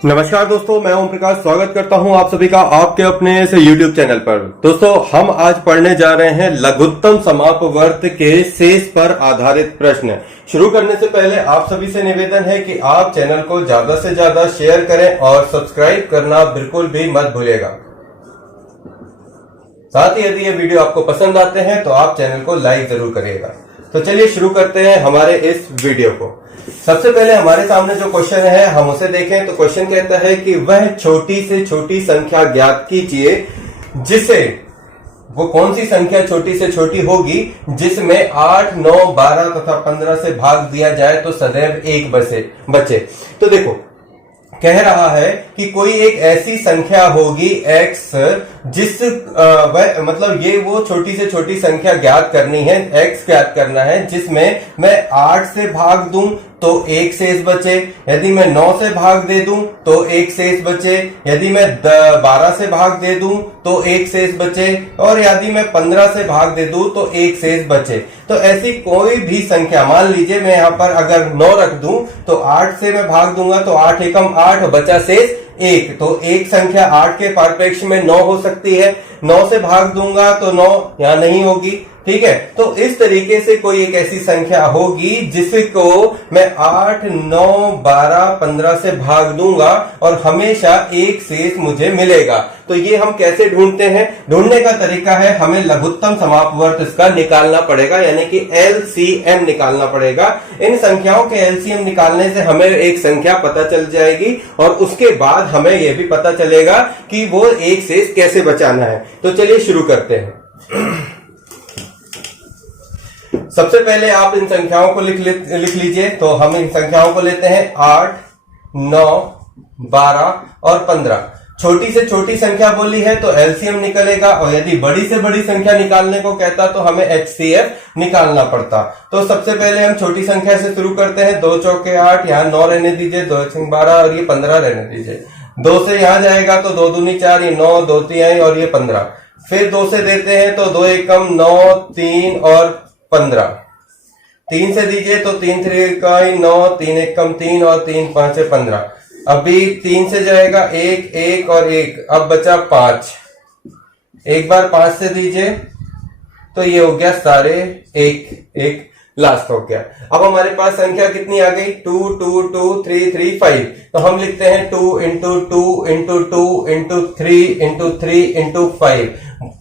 नमस्कार दोस्तों, मैं ओम प्रकाश स्वागत करता हूं आप सभी का आपके अपने इस YouTube चैनल पर। दोस्तों, हम आज पढ़ने जा रहे हैं लघुत्तम समापवर्त के शेष पर आधारित प्रश्न। शुरू करने से पहले आप सभी से निवेदन है कि आप चैनल को ज्यादा से ज्यादा शेयर करें और सब्सक्राइब करना बिल्कुल भी मत भूलिएगा। साथ ही यदि ये वीडियो आपको पसंद आते हैं तो आप चैनल को लाइक जरूर करिएगा। तो चलिए शुरू करते हैं हमारे इस वीडियो को। सबसे पहले हमारे सामने जो क्वेश्चन है हम उसे देखें तो क्वेश्चन कहता है कि वह छोटी से छोटी संख्या ज्ञात कीजिए जिसे, वो कौन सी संख्या छोटी से छोटी होगी जिसमें 8, 9, 12 तथा 15 से भाग दिया जाए तो सदैव 1 बचे। तो देखो, कह रहा है कि कोई एक ऐसी संख्या होगी x जिस मतलब ये वो छोटी से छोटी संख्या ज्ञात करनी है, x ज्ञात करना है जिसमें मैं 8 से भाग दूं तो 1 शेष बचे, यदि मैं 9 से भाग दे दूं तो 1 शेष बचे, यदि मैं 12 से भाग दे दूं तो 1 शेष बचे, और यदि मैं 15 से भाग दे दूं तो 1 शेष बचे। तो ऐसी कोई भी संख्या, मान लीजिए मैं यहां पर अगर 9 रख दूं तो 8 से मैं भाग दूंगा तो 8 एकम 8, बचा शेष 1। तो एक संख्या 8 के परिप्रेक्ष्य में 9 हो सकती है। 9 से भाग दूंगा तो 9 यहां नहीं होगी, ठीक है। तो इस तरीके से कोई एक ऐसी संख्या होगी जिसको मैं 8, 9, 12, 15 से भाग दूंगा और हमेशा 1 शेष मुझे मिलेगा। तो ये हम कैसे ढूंढते हैं? ढूंढने का तरीका है, हमें लघुत्तम समापवर्त इसका निकालना पड़ेगा, यानी कि LCM निकालना पड़ेगा। इन संख्याओं के LCM निकालने से हमें एक संख्या पता चल जाएगी और उसके बाद हमें यह भी पता चलेगा कि वो 1 शेष कैसे बचाना है। तो चलिए शुरू करते हैं। सबसे पहले आप इन संख्याओं को लिख लीजिए। तो हम इन संख्याओं को लेते हैं 8, 9, 12 और 15। छोटी से छोटी संख्या बोली है तो LCM निकलेगा, और यदि बड़ी से बड़ी संख्या निकालने को कहता तो हमें HCF निकालना पड़ता। तो सबसे पहले हम छोटी संख्या से शुरू करते हैं। 2 चौके 8, यहाँ 9 रहने दीजिए, 2 1 12 और ये 15 रहने दीजिए। 2 से यहां जाएगा तो 2 दूनी 4, ये 9, 2 3 और ये 15। फिर 2 से देते हैं तो 2 एकम 9, 3 और 15। 3 से दीजिए तो 3 3 9, 3 एकम 3 और 3 5 15। अभी 3 से जाएगा 1 1 और 1, अब बचा 5। एक बार 5 से दीजिए तो ये हो गया सारे 1 1, लास्ट हो गया। अब हमारे पास संख्या कितनी आ गई? 2 2 2 3 3 5। तो हम लिखते हैं 2 into 2 into 2 into 3 into 3 into 5।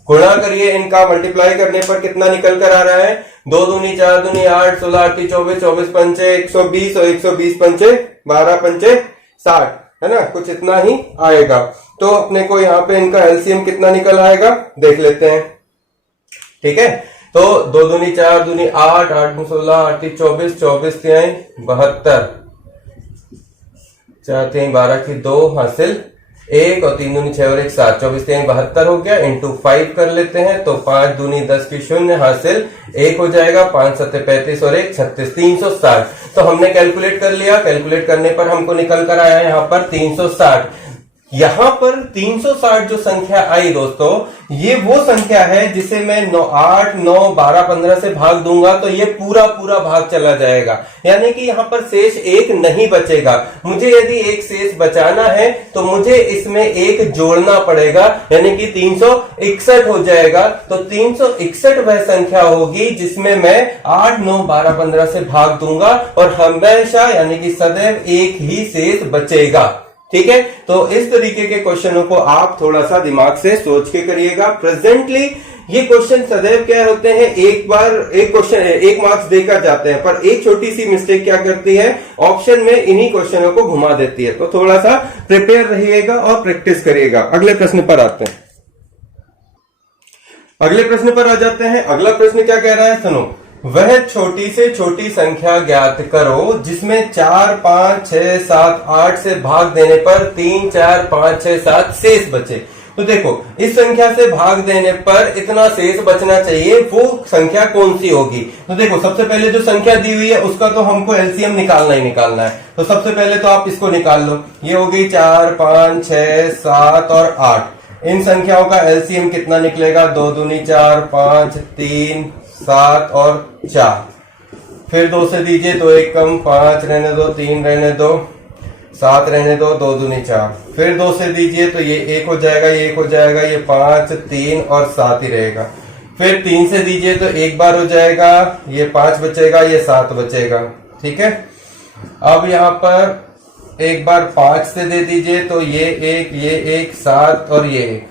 गुणा करिए, इनका मल्टीप्लाई करने पर कितना निकल कर आ रहा है? 2 दूनी 4 दूनी 8, 16 8 24, 24 पंचे 120 और 120 पंचे 12 पंचे 60, है ना, कुछ इतना ही आएगा। तो अपने को यहाँ पे इनका LCM कितना निकल आएगा देख लेते हैं, ठीक है। तो 2 दूनी 4 दूनी 8, 8 दूनी 16, 8 24, 24 3 72, 4 3 12 की 2 हासिल 1 और 3 दूनी 6 और 1 7, 24 3 72 हो गया। इंटू 5 कर लेते हैं तो 5 दूनी 10 की 0 हासिल 1 हो जाएगा। 5 7 35 और 1 36, 360। तो हमने कैलकुलेट कर लिया। कैलकुलेट करने पर हमको निकल कर आया यहाँ पर 360। यहां पर 360 जो संख्या आई दोस्तों, ये वो संख्या है जिसे मैं 8, 9, 12, 15 से भाग दूंगा तो ये पूरा भाग चला जाएगा, यानी कि यहां पर शेष 1 नहीं बचेगा। मुझे यदि 1 शेष बचाना है तो मुझे इसमें 1 जोड़ना पड़ेगा, यानी कि 361 हो जाएगा। तो 361 वह संख्या होगी जिसमें मैं 8, 9, 12, 15 से भाग दूंगा और हमेशा, यानी कि सदैव 1 ही शेष बचेगा, ठीक है। तो इस तरीके के क्वेश्चनों को आप थोड़ा सा दिमाग से सोच के करिएगा। प्रेजेंटली ये क्वेश्चन सदैव क्या होते हैं, एक क्वेश्चन 1 मार्क्स देकर जाते हैं, पर एक छोटी सी मिस्टेक क्या करती है, ऑप्शन में इन्हीं क्वेश्चनों को घुमा देती है। तो थोड़ा सा प्रिपेयर रहिएगा और प्रैक्टिस करिएगा। अगले प्रश्न पर आते हैं। अगले प्रश्न पर आ जाते हैं। अगला प्रश्न क्या कह रहा है, सुनो। वह छोटी से छोटी संख्या ज्ञात करो जिसमें 4, 5, 6, 7, 8 से भाग देने पर 3, 4, 5, 6, 7 शेष बचे। तो देखो, इस संख्या से भाग देने पर इतना शेष बचना चाहिए, वो संख्या कौन सी होगी? तो देखो, सबसे पहले जो संख्या दी हुई है उसका तो हमको LCM निकालना ही निकालना है। तो सबसे पहले तो आप इसको निकाल लो। ये हो गई 4, 5, 6, 7 और 8। इन संख्याओं का LCM कितना निकलेगा? 2 दूनी 4, 5, 3, 7 और 4। फिर 2 से दीजिए, 2 एकम 5 रहने दो, 3 रहने दो, 7 रहने दो, 2 दूनी 4, फिर 2 से दीजिए तो ये 1 हो जाएगा, ये 1 हो जाएगा, ये 5, 3 और 7 ही रहेगा। फिर 3 से दीजिए तो 1 बार हो जाएगा, ये 5 बचेगा, ये 7 बचेगा। ठीक है, अब यहाँ पर एक बार 5 से दे दीजिए तो ये 1, 7 और ये 1।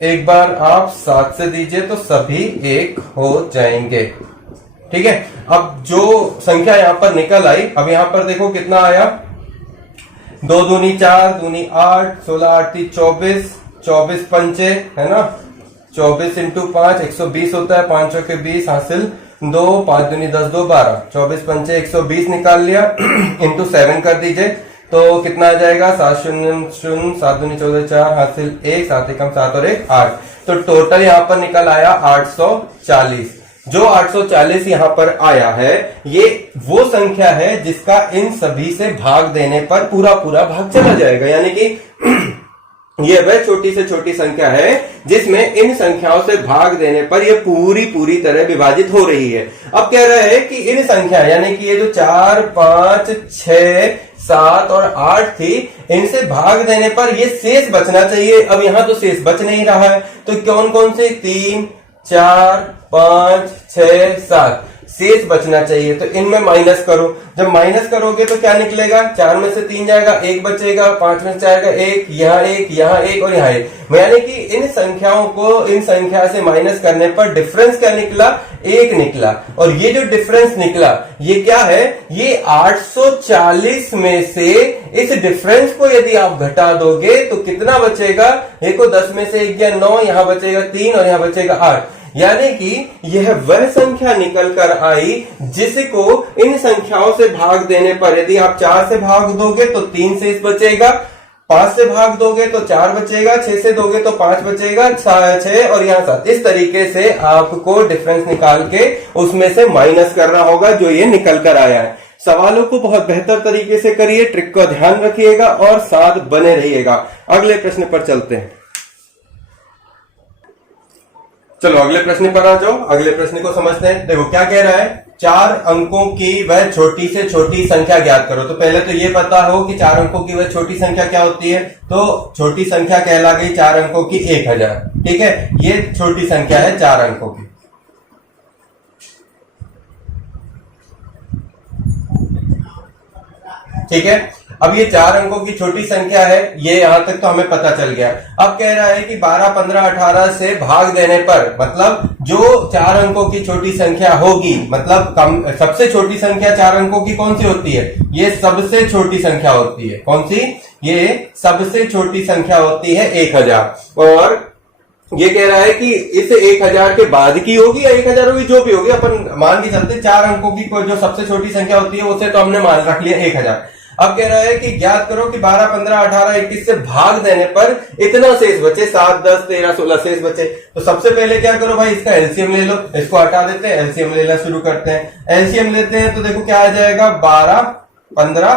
एक बार आप 7 से दीजिए तो सभी 1 हो जाएंगे। ठीक है, अब जो संख्या यहां पर निकल आई, अब यहां पर देखो कितना आया, 2 दूनी 4, दूनी 8, 16 8 24, 24 पंचे है ना, 24 इंटू 5 120 होता है, 5 के 20 हासिल 2, 5 दूनी 10, 2 12, 24 पंचे 120 निकाल लिया इंटू 7 कर दीजिए तो कितना आ जाएगा, 7 शून्य शून्य, 7 दूनी 14, 4 हासिल 1, 7 एकम 7 और 1 8। तो टोटल यहाँ पर निकल आया 840। जो 840 यहाँ पर आया है ये वो संख्या है जिसका इन सभी से भाग देने पर पूरा पूरा भाग चला जाएगा, यानी कि ये वह छोटी से छोटी संख्या है जिसमें इन संख्याओं से भाग देने पर ये पूरी तरह विभाजित हो रही है। अब कह रहा है कि इन संख्या यानी कि ये जो 4, 5, 6, 7 और 8 थी, इनसे भाग देने पर ये शेष बचना चाहिए। अब यहां तो शेष बच नहीं रहा है, तो कौन कौन से 3, 4, 5, 6, 7 शेष बचना चाहिए, तो इनमें माइनस करो। जब माइनस करोगे तो क्या निकलेगा, 4 में से 3 जाएगा, 1 बचेगा, 5 में से जाएगा 1, यहाँ 1, यहाँ 1 और यहाँ 1। यानी कि इन संख्याओं को इन संख्या से माइनस करने पर डिफरेंस क्या निकला, 1 निकला। और ये जो डिफरेंस निकला ये क्या है, ये 840 में से इस डिफरेंस को यदि आप घटा दोगे तो कितना बचेगा, देखो 10 में से 1 गया 9, यहां बचेगा 3 और यहां बचेगा 8। यानी कि यह वह संख्या निकल कर आई जिसको इन संख्याओं से भाग देने पर, यदि आप 4 से भाग दोगे तो 3 शेष बचेगा, 5 से भाग दोगे तो 4 बचेगा, 6 से दोगे तो 5 बचेगा, 6 और यहाँ 7। इस तरीके से आपको डिफरेंस निकाल के उसमें से माइनस करना होगा जो ये निकल कर आया है। सवालों को बहुत बेहतर तरीके से करिए, ट्रिक का ध्यान रखिएगा और साथ बने रहिएगा। अगले प्रश्न पर चलते हैं। चलो अगले प्रश्न पर आ जाओ, अगले प्रश्न को समझते हैं। देखो क्या कह रहा है, 4 अंकों की वह छोटी से छोटी संख्या ज्ञात करो। तो पहले तो ये पता हो कि 4 अंकों की वह छोटी संख्या क्या होती है, तो छोटी संख्या कहला गई 4 अंकों की 1000। ठीक है, ये छोटी संख्या है 4 अंकों की। ठीक है, अब ये 4 अंकों की छोटी संख्या है, ये यहां तक तो हमें पता चल गया। अब कह रहा है कि 12, 15, 18 से भाग देने पर, मतलब जो 4 अंकों की छोटी संख्या होगी, मतलब सबसे छोटी संख्या 4 अंकों की कौन सी होती है, ये सबसे छोटी संख्या होती है। कौन सी, ये सबसे छोटी संख्या होती है 1000। और ये कह रहा है कि इस 1000 के बाद की होगी या 1000 होगी, जो भी होगी, अपन मान के चलते 4 अंकों की जो सबसे छोटी संख्या होती है उसे तो हमने मान रख लिया 1000। अब कह रहा है कि ज्ञात करो कि 12, 15, 18, 21 से भाग देने पर इतना शेष बचे, 7, 10, 13, 16 शेष बचे। तो सबसे पहले क्या करो भाई, इसका एलसीएम ले लो, इसको हटा देते हैं, एलसीएम लेना शुरू करते हैं। एलसीएम लेते हैं तो देखो क्या आ जाएगा, 12, 15,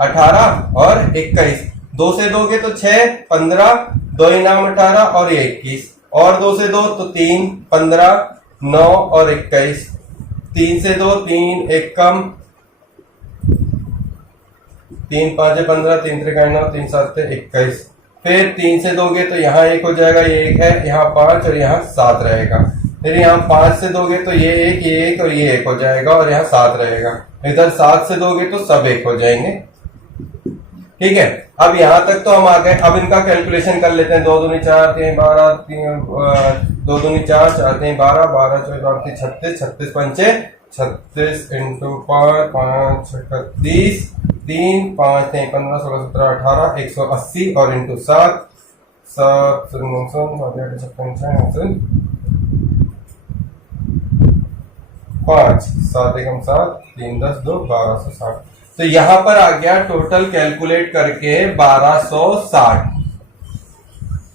18 और 21। 2 से दोगे तो 6, 15, 2 इनाम 18 और 21, और 2 से 2 तो 3, 15, 9 और 21, 3 से 2, 3 1 कम, 3 5 15, 3 3 9, 3 7 21। फिर 3 से दोगे तो यहाँ 1 हो जाएगा, ये 1 है, यहाँ 5 और यहाँ 7 रहेगा। फिर यहाँ 5 से दोगे तो ये 1 और ये 1 हो जाएगा और यहाँ 7 रहेगा। इधर 7 से दोगे तो सब 1 हो जाएंगे। ठीक है, अब यहां तक तो हम आ गए। अब इनका कैलकुलेशन कर लेते हैं। 2 दूनी 4, 3 12, 2 दूनी 4, 4 3 12, 12 14 36, 36 पंचे 36 इंटू 5, 5 36, 3 5 3 15 16 17 18, 180 और इंटू 7, 7 5, 7 एकम 7, 3 10 2, 1260। तो यहां पर आ गया टोटल कैलकुलेट करके 1260।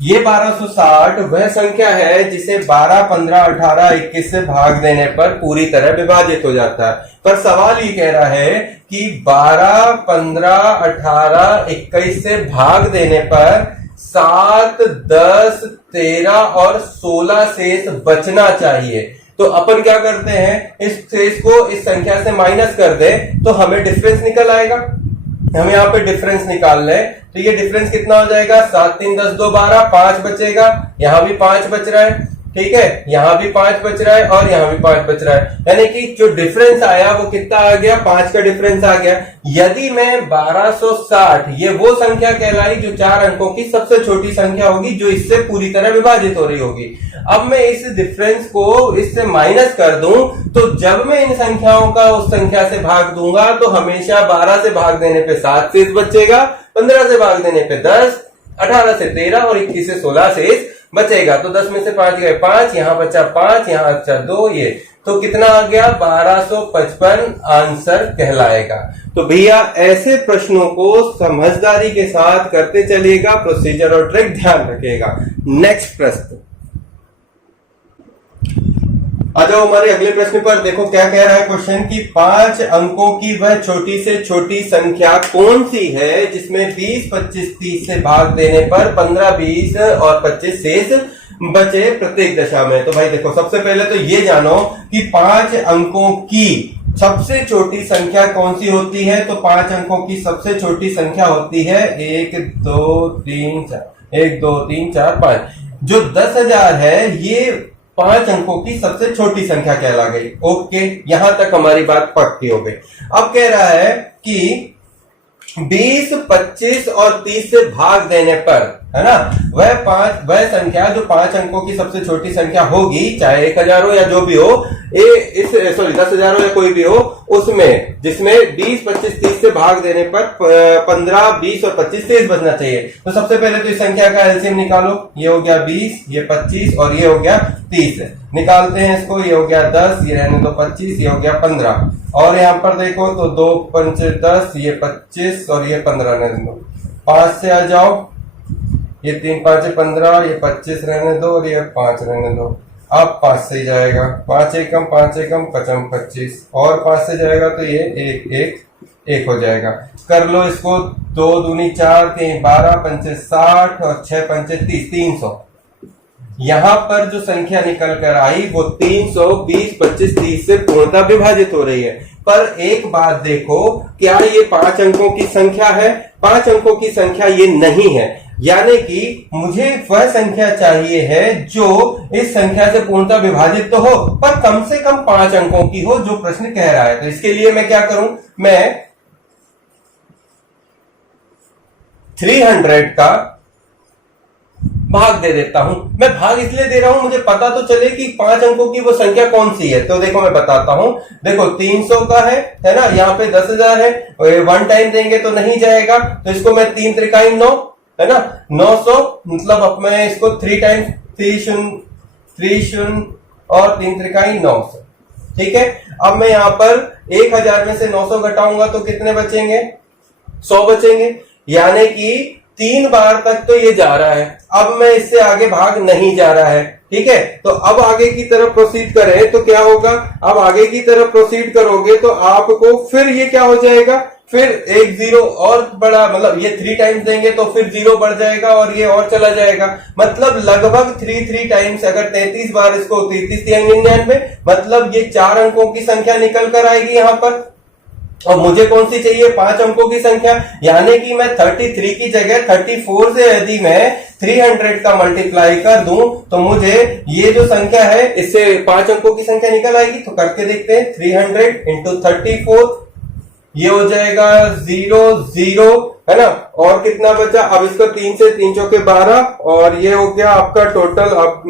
ये 1260 वह संख्या है जिसे 12, 15, 18, 21 से भाग देने पर पूरी तरह विभाजित हो जाता है। पर सवाल ये कह रहा है कि 12, 15, 18, 21 से भाग देने पर 7, 10, 13 और 16 शेष बचना चाहिए। तो अपन क्या करते हैं, इस शेष को इस संख्या से माइनस कर दे तो हमें डिफरेंस निकल आएगा। हम यहाँ पे डिफरेंस निकाल लें तो ये डिफरेंस कितना हो जाएगा, 7 3 10 2 12, 5 बचेगा, यहाँ भी 5 बच रहा है, ठीक है, यहाँ भी 5 बच रहा है और यहाँ भी 5 बच रहा है, यानी कि जो डिफरेंस आया वो कितना आ गया, 5 का डिफरेंस आ गया। यदि मैं 1260, ये वो संख्या कहलाई जो 4 अंकों की सबसे छोटी संख्या होगी, जो इससे पूरी तरह विभाजित हो रही होगी। अब मैं इस डिफरेंस को इससे माइनस कर दूं तो जब मैं इन संख्याओं का उस संख्या से भाग दूंगा तो हमेशा 12 से भाग देने पे 7 शेष बचेगा, 15 से भाग देने पे 10, 18 से 13 और 21 से 16 शेष बचेगा। तो 10 में से 5 गए 5, यहां बचा 5, यहां बचा 2, ये तो कितना आ गया, 1255 आंसर कहलाएगा। तो भैया ऐसे प्रश्नों को समझदारी के साथ करते चलिएगा, प्रोसीजर और ट्रिक ध्यान रखिएगा। नेक्स्ट प्रश्न आ जाओ हमारे अगले प्रश्न पर। देखो क्या कह रहा है क्वेश्चन की 5 अंकों की वह छोटी से छोटी संख्या कौन सी है जिसमें 20 25 30 से भाग देने पर 15 20 और 25 शेष बचे प्रत्येक दशा में। तो भाई देखो सबसे पहले तो ये जानो कि 5 अंकों की सबसे छोटी संख्या कौन सी होती है। तो 5 अंकों की सबसे छोटी संख्या होती है 1 2 3 4, 1 2 3 4 5। जो 10,000 है ये 5 अंकों की सबसे छोटी संख्या कहला गई। ओके, यहां तक हमारी बात पक्की हो गई। अब कह रहा है कि 20 25 और 30 से भाग देने पर, है ना, वह संख्या जो 5 अंकों की सबसे छोटी संख्या होगी, चाहे 1000 हो या जो भी हो, 10,000 हो या कोई भी हो, उसमें जिसमें 20 25 30 से भाग देने पर 15 20 और 25 शेष बचना चाहिए। तो सबसे पहले तो इस संख्या का एलसीएम निकालो। ये हो गया 20, ये 25 और ये हो गया 30। निकालते हैं इसको, ये हो गया 10, ये रहने दो 25, ये हो गया 15। और यहाँ पर देखो तो 2 5 10, ये 25 और ये 15 रहने दो। 5 से आ जाओ, ये 3 5 15, ये 25 रहने दो और ये 5 रहने दो। अब 5 से जाएगा, 5 एकम 55 25 और 5 से जाएगा तो ये 1 1 1 हो जाएगा। कर लो इसको, 2 दूनी 4, 3 12, 5 60 और 6 5 30, 300। यहां पर जो संख्या निकल कर आई वो 320 25 30 से पूर्णतः विभाजित हो रही है। पर एक बात देखो, क्या ये 5 अंकों की संख्या है? 5 अंकों की संख्या ये नहीं है, यानी कि मुझे वह संख्या चाहिए है जो इस संख्या से पूर्णतः विभाजित तो हो पर कम से कम 5 अंकों की हो, जो प्रश्न कह रहा है। तो इसके लिए मैं क्या करूं, मैं 300 का भाग दे देता हूं। मैं भाग इसलिए दे रहा हूं, मुझे पता तो चले कि 5 अंकों की वो संख्या कौन सी है। तो देखो मैं बताता हूं, देखो 300 का है ना, यहाँ पे 10,000 है, 1 टाइम देंगे तो नहीं जाएगा, तो इसको मैं 3 त्रिकाई 9, है ना, 900, मतलब अब मैं इसको 3 टाइम्स 3 शून्य और 3 त्रिकाई 900, ठीक है। अब मैं यहाँ पर 1000 में से 900 घटाऊंगा तो कितने बचेंगे, 100 बचेंगे, यानी कि 3 बार तक तो ये जा रहा है। अब मैं इससे आगे भाग नहीं जा रहा है, ठीक है। तो अब आगे की तरफ प्रोसीड करें तो क्या होगा, अब आगे की तरफ प्रोसीड करोगे तो आपको फिर ये क्या हो जाएगा, फिर एक 0 और बड़ा, मतलब ये 3 टाइम्स देंगे तो फिर 0 बढ़ जाएगा और ये और चला जाएगा, मतलब लगभग 3 टाइम्स, अगर 33 बार इसको 33 99, मतलब ये 4 अंकों की संख्या निकल कर आएगी यहाँ पर। और मुझे कौन सी चाहिए, 5 अंकों की संख्या, यानी कि मैं 33 की जगह 34 से यदि मैं 300 का मल्टीप्लाई कर दूं तो मुझे ये जो संख्या है इससे 5 अंकों की संख्या निकल आएगी। तो करके देखते हैं, 300 इंटू 34, ये हो जाएगा 0 0, है ना, और कितना बचा, अब इसको 3 से 3 चौके 12 और ये हो गया आपका टोटल, अब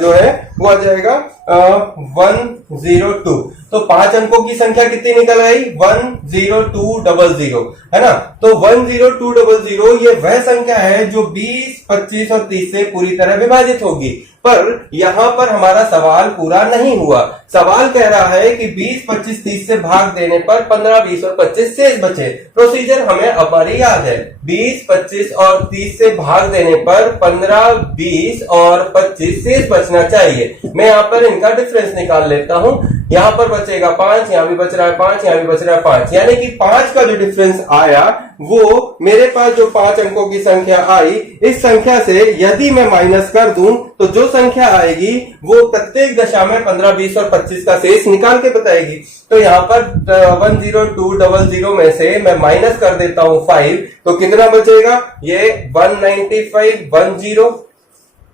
जो है वो आ जाएगा 102। तो 5 अंकों की संख्या कितनी निकल आई, 10200, है ना। तो 10200 ये वह संख्या है जो 20 25 और 30 से पूरी तरह विभाजित होगी। पर यहां पर हमारा सवाल पूरा नहीं हुआ। सवाल कह रहा है कि 20 25 30 से भाग देने पर 15 20 और 25 शेष बचे। प्रोसीजर हमें हमारी याद है, 20 25 और 30 से भाग देने पर 15 20 और 25 शेष बचना चाहिए। मैं यहाँ पर इनका डिफरेंस निकाल लेता हूं। यहाँ पर बचेगा 5, यहाँ भी बच रहा है 5, यहाँ भी बच रहा है 5, यानी कि 5 का जो डिफरेंस आया वो मेरे पास जो 5 अंकों की संख्या आई, इस संख्या से यदि मैं माइनस कर दूं तो जो संख्या आएगी वो प्रत्येक दशा में 15, 20 और 25 का शेष निकाल के बताएगी। तो यहाँ पर 10200 में से मैं माइनस कर देता हूं 5, तो कितना बचेगा? ये 19510।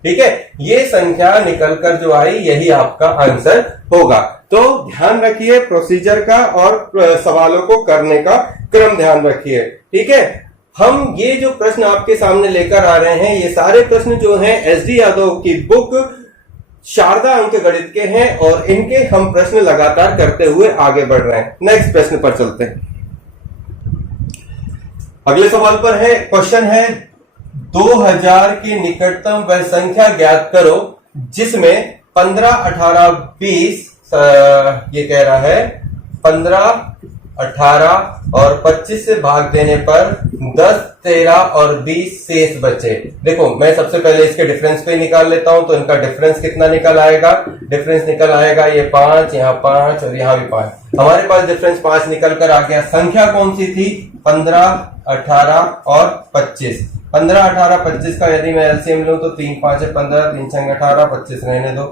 ठीक है, ये संख्या निकलकर जो आई यही आपका आंसर होगा। तो ध्यान रखिए प्रोसीजर का और सवालों को करने का क्रम ध्यान रखिए। ठीक है, हम ये जो प्रश्न आपके सामने लेकर आ रहे हैं, ये सारे प्रश्न जो हैं SD यादव की बुक शारदा अंक गणित के हैं और इनके हम प्रश्न लगातार करते हुए आगे बढ़ रहे हैं। नेक्स्ट प्रश्न पर चलते हैं। अगले सवाल पर है, क्वेश्चन है 2000 की निकटतम वह संख्या ज्ञात करो जिसमें 15, 18, 20 ये कह रहा है 15, 18 और 25 से भाग देने पर 10, 13 और 20 शेष बचे। देखो मैं सबसे पहले इसके डिफरेंस पे निकाल लेता हूं, तो इनका डिफरेंस कितना निकल आएगा? डिफरेंस निकल आएगा ये 5, यहाँ 5 और यहाँ भी 5। हमारे पास डिफरेंस 5 निकल कर आ गया। संख्या कौन सी थी? 15, 18 और 25। 15, 18, 25 का यदि मैं एलसीएम लूं तो 3, 5 है 15, 3, 6, 18, 25 रहने दो।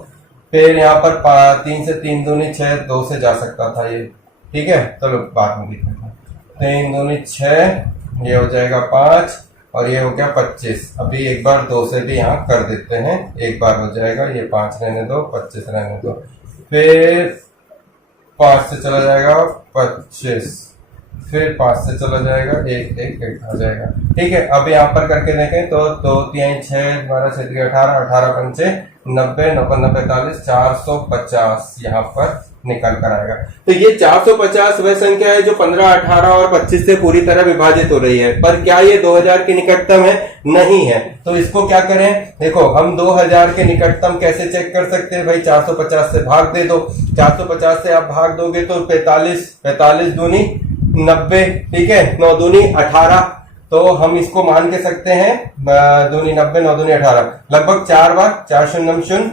फिर यहाँ पर 3 से 3 दूनी 6, 2 से जा सकता था ये। ठीक है, चलो बाद में देखते हैं। 3 दूनी 6, ये हो जाएगा 5 और ये हो गया 25। अभी एक बार 2 से भी यहाँ कर देते हैं, एक बार हो जाएगा। ये 5 रहने दो, 25 रहने दो। फिर 5 से चला जाएगा 25, फिर 5 से चला जाएगा 1, 1, 1 आ जाएगा। ठीक है, अब यहाँ पर करके देखें तो 2, 3, 6, 12, 6, 18, 18, 5, 90, 90, 45, 450 यहाँ पर निकल कर आएगा। तो ये 450 वह संख्या है जो 15, 18 और 25 से पूरी तरह विभाजित हो रही है। पर क्या ये 2000 की निकटतम है? नहीं है। तो इसको क्या करें? देखो हम 2000 के निकटतम कैसे चेक कर सकते हैं भाई? 450 से भाग दे दो। 450 से आप भाग दोगे तो 45 दूनी 90, ठीक है, 9 दूनी 18। तो हम इसको मान के सकते हैं 2 90, 9 दूनी 18, लगभग 4 बार 4 शून्य 0,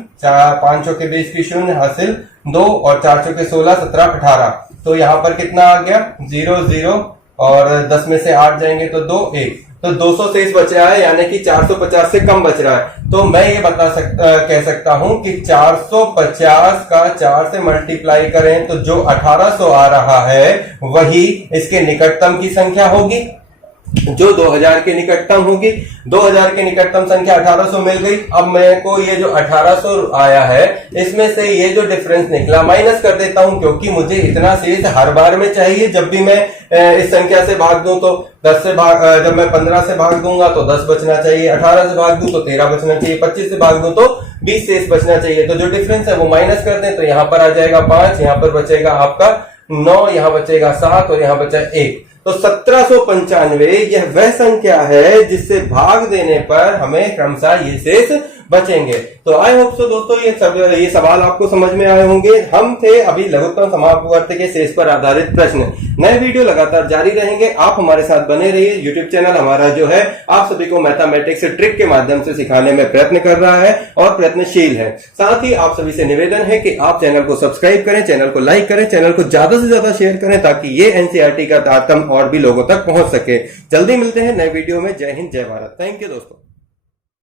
5 के बीच की शून्य हासिल 2 और 4 के 16, 17, 18। तो यहाँ पर कितना आ गया? 0, 0 और 10 में से 8 जाएंगे तो 2, 1, तो 200 शेष बच रहा है, यानी कि 450 से कम बच रहा है। तो मैं ये कह सकता हूं कि 450 का 4 से मल्टीप्लाई करें तो जो 1800 आ रहा है वही इसके निकटतम की संख्या होगी, जो 2000 के निकटतम होगी। 2000 के निकटतम संख्या 1800 मिल गई। अब मेरे को ये जो 1800 आया है इसमें से ये जो डिफरेंस निकला माइनस कर देता हूं, क्योंकि मुझे इतना शेष हर बार में चाहिए। जब भी मैं इस संख्या से भाग दूं तो 10 से जब मैं 15 से भाग दूंगा तो 10 बचना चाहिए, 18 से भाग दूं तो 13 बचना चाहिए, 25 से भाग दूं तो 20 शेष बचना चाहिए। तो जो डिफरेंस है वो माइनस कर दें तो यहाँ पर आ जाएगा 5, यहाँ पर बचेगा आपका 9, यहाँ बचेगा 7 और यहाँ बचा 1। तो 1795 यह वह संख्या है जिससे भाग देने पर हमें क्रमशः ये शेष बचेंगे। तो आई होप सो दोस्तों ये सवाल आपको समझ में आए होंगे। हम थे अभी लघुत्तम समापवर्त के शेष पर आधारित प्रश्न। नए वीडियो लगातार जारी रहेंगे, आप हमारे साथ बने रहिए। यूट्यूब चैनल हमारा जो है आप सभी को मैथमेटिक्स ट्रिक के माध्यम से सिखाने में प्रयत्न कर रहा है और प्रयत्नशील है। साथ ही आप सभी से निवेदन है कि आप चैनल को सब्सक्राइब करें, चैनल को लाइक करें, चैनल को ज्यादा से ज्यादा शेयर करें ताकि ये एनसीईआरटी का तारतम्य और भी लोगों तक पहुंच सके। जल्दी मिलते हैं नए वीडियो में। जय हिंद, जय भारत। थैंक यू दोस्तों।